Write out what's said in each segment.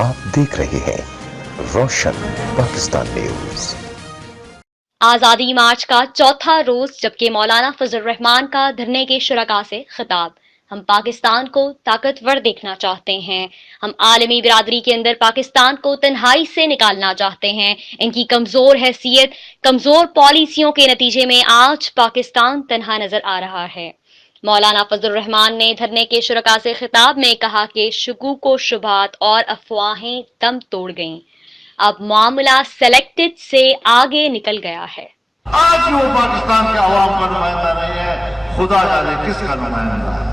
आप देख रहे हैं रोशन पाकिस्तान न्यूज। आजादी मार्च का चौथा रोज, जबकि मौलाना फजल रहमान का धरने के शुरका से खिताब। हम पाकिस्तान को ताकतवर देखना चाहते हैं। हम आलमी बिरादरी के अंदर पाकिस्तान को तन्हाई से निकालना चाहते हैं। इनकी कमजोर हैसियत, कमजोर पॉलिसियों के नतीजे में आज पाकिस्तान तन्हा नजर आ रहा है। मौलाना फजल रहमान ने धरने के शुरका से खिताब में कहा कि शुकूक व शुबहात और अफवाहें दम तोड़ गईं। अब मामला सेलेक्टेड से आगे निकल गया है। आज वो पाकिस्तान के अवाम का नुमाइंदा नहीं है, खुदा जाने किसका नुमाइंदा है।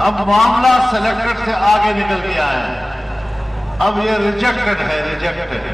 अब मामला सेलेक्टेड से आगे निकल गया है। अब ये रिजेक्टेड है, रिजेक्टेड।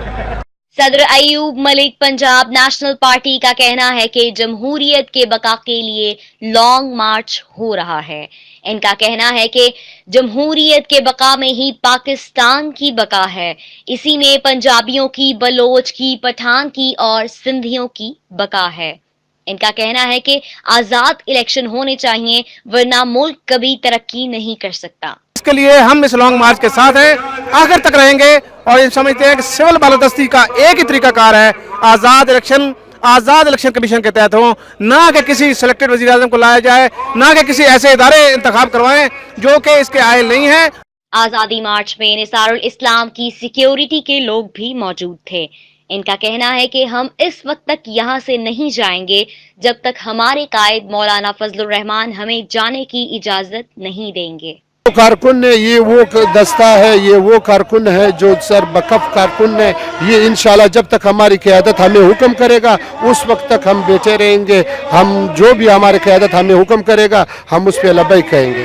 सदर अयूब मलिक पंजाब नेशनल पार्टी का कहना है कि जमहूरियत के बका के लिए लॉन्ग मार्च हो रहा है। इनका कहना है कि जमहूरियत के बका में ही पाकिस्तान की बका है। इसी में पंजाबियों की, बलोच की, पठान की और सिंधियों की बका है। इनका कहना है कि आजाद इलेक्शन होने चाहिए, वरना मुल्क कभी तरक्की नहीं कर सकता। इसके लिए हम इस लॉन्ग मार्च के साथ हैं, आखिर तक रहेंगे और ये समझते हैं कि सिविल बालादस्ती का एक ही तरीकाकार है, आजाद इलेक्शन कमीशन के तहत हो, ना कि किसी सिलेक्टेड वज़ीर आज़म को लाया जाए, ना कि किसी ऐसे इदारे इंतखाब करवाएं जो कि इसके आयल नहीं है। आजादी मार्च में निसारुल इस्लाम की सिक्योरिटी के लोग भी मौजूद थे। इनका कहना है कि हम इस वक्त तक यहाँ से नहीं जाएंगे जब तक हमारे कायद मौलाना फजलुर रहमान हमें जाने की इजाजत नहीं देंगे। कारकुन है, ये वो दस्ता है, ये वो कारकुन है जो सर बकफ कारकुन है। ये इंशाल्लाह जब तक हमारी क़यादत हमें हुक्म करेगा उस वक्त तक हम बैठे रहेंगे। हम जो भी हमारी क़यादत हमें हुक्म करेगा हम उस पर लबैक कहेंगे।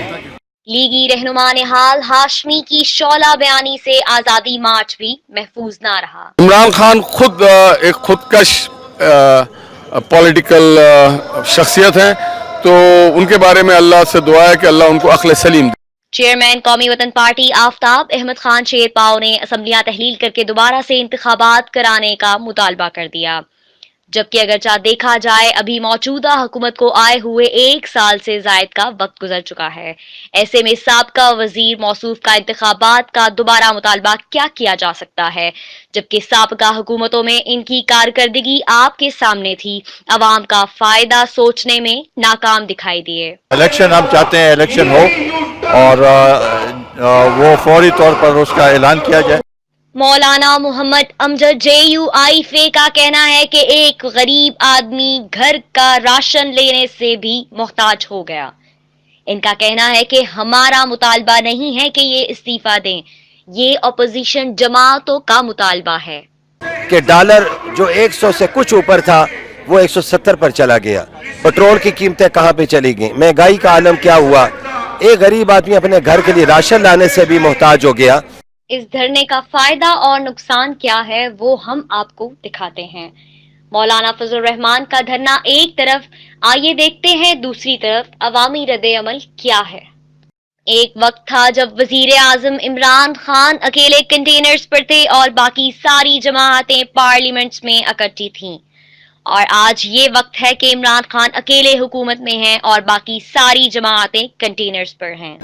लीगी रहनुमा निहाल हाशमी की शौला बयानी से आजादी मार्च भी महफूज ना रहा। इमरान खान खुद एक खुदकश पॉलिटिकल शख्सियत हैं, तो उनके बारे में अल्लाह से दुआ है कि अल्लाह उनको अक्ल सलीम दे। चेयरमैन कौमी वतन पार्टी आफ्ताब अहमद खान शेरपाव ने असम्बलियां तहलील करके दोबारा से इंतखाबात कराने का मुतालबा कर दिया, जबकि अगरचा देखा जाए अभी मौजूदा हुकूमत को आए हुए 1 साल से जायद का वक्त गुजर चुका है। ऐसे में साबका वजीर मौसूफ का इंतखाबात का दोबारा मुतालबा क्या किया जा सकता है, जबकि साबका हुकूमतों में इनकी कारकर्दगी आपके सामने थी। अवाम का फायदा सोचने में नाकाम दिखाई दिए। इलेक्शन हम चाहते हैं इलेक्शन हो और वो फौरी तौर पर उसका ऐलान किया जाए। मौलाना मोहम्मद अमजद JUIFA का कहना है कि एक गरीब आदमी घर का राशन लेने से भी मोहताज हो गया। इनका कहना है कि हमारा मुतालबा नहीं है कि ये इस्तीफा दें, ये अपोजिशन जमातों का मुतालबा है। कि डॉलर जो 100 से कुछ ऊपर था वो 170 पर चला गया। पेट्रोल की कीमतें कहाँ पे चली गई, महंगाई का आलम क्या हुआ। एक गरीब आदमी अपने घर के लिए राशन लाने से भी मोहताज हो गया। इस धरने का फायदा और नुकसान क्या है वो हम आपको दिखाते हैं। मौलाना फजल रहमान का धरना एक तरफ, आइए देखते हैं दूसरी तरफ अवामी रद्द अमल क्या है। एक वक्त था जब वजीर आजम इमरान खान अकेले कंटेनर्स पर थे और बाकी सारी जमातें पार्लियामेंट्स में इकट्ठी थीं, और आज ये वक्त है कि इमरान खान अकेले हुकूमत में हैं और बाकी सारी जमातें कंटेनर्स पर हैं।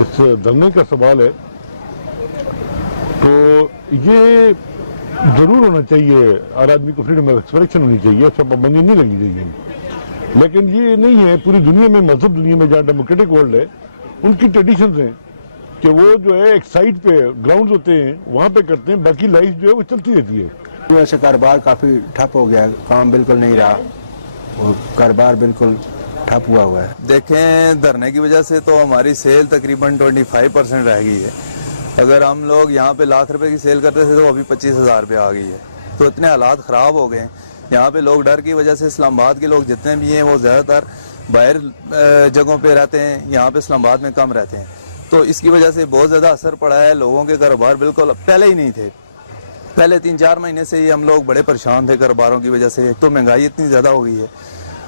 इस धरने का सवाल है तो ये जरूर होना चाहिए, हर आदमी को फ्रीडम ऑफ एक्सप्रेशन होनी चाहिए, सब पाबंदी नहीं लगनी चाहिए। लेकिन ये नहीं है पूरी दुनिया में, मजहब दुनिया में जहाँ डेमोक्रेटिक वर्ल्ड है उनकी ट्रेडिशंस हैं कि वो जो है एक साइड पे ग्राउंड होते हैं वहाँ पे करते हैं, बाकी लाइफ जो है वो चलती रहती है। वैसे कारोबार काफ़ी ठप हो गया, काम बिल्कुल नहीं रहा और कारोबार बिल्कुल ठप हुआ है। देखें धरने की वजह से तो हमारी सेल तकरीबन 25% रह गई है। अगर हम लोग यहाँ पे लाख रुपए की सेल करते थे तो अभी 25,000 रुपये आ गई है। तो इतने हालात ख़राब हो गए। यहाँ पे लोग डर की वजह से, इस्लामाबाद के लोग जितने भी हैं वो ज़्यादातर बाहर जगहों पे रहते हैं, यहाँ पे इस्लामाबाद में कम रहते हैं। तो इसकी वजह से बहुत ज़्यादा असर पड़ा है। लोगों के कारोबार बिल्कुल पहले ही नहीं थे, पहले 3-4 महीने से ही हम लोग बड़े परेशान थे कारोबारों की वजह से। तो महंगाई इतनी ज़्यादा हो गई है,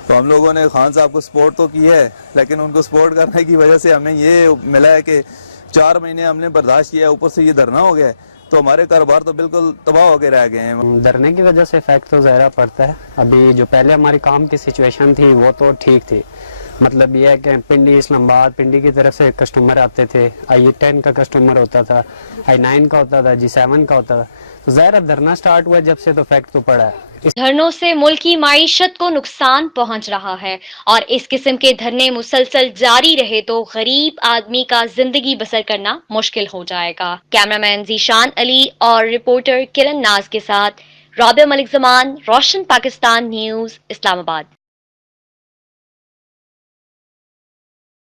तो हम लोगों ने खान साहब को सपोर्ट तो की है, लेकिन उनको सपोर्ट करने की वजह से हमें ये मिला है कि 4 महीने हमने बर्दाश्त किया, ऊपर से ये धरना हो गया, तो हमारे कारोबार तो बिल्कुल तबाह होकर रह गए हैं। धरने की वजह से इफेक्ट तो ज़ाहिर पड़ता है। अभी जो पहले हमारी काम की सिचुएशन थी वो तो ठीक थी, مطلب یہ ہے کہ پنڈی اسلام آباد پنڈی کی طرف سے کسٹمر آتے تھے, I-10 کا کسٹمر ہوتا تھا, I-9 کا ہوتا تھا, G7 کا ہوتا تھا. تو ظاہر دھرنا سٹارٹ ہوا جب سے تو فیکٹ تو پڑا ہے. دھرنوں سے ملک کی معیشت کو نقصان پہنچ رہا ہے اور اس قسم کے دھرنے مسلسل جاری رہے تو غریب آدمی کا زندگی بسر کرنا مشکل ہو جائے گا. کیمرامین ذیشان علی اور رپورٹر کرن ناز کے ساتھ رابعہ ملک زمان, روشن پاکستان نیوز, اسلام آباد.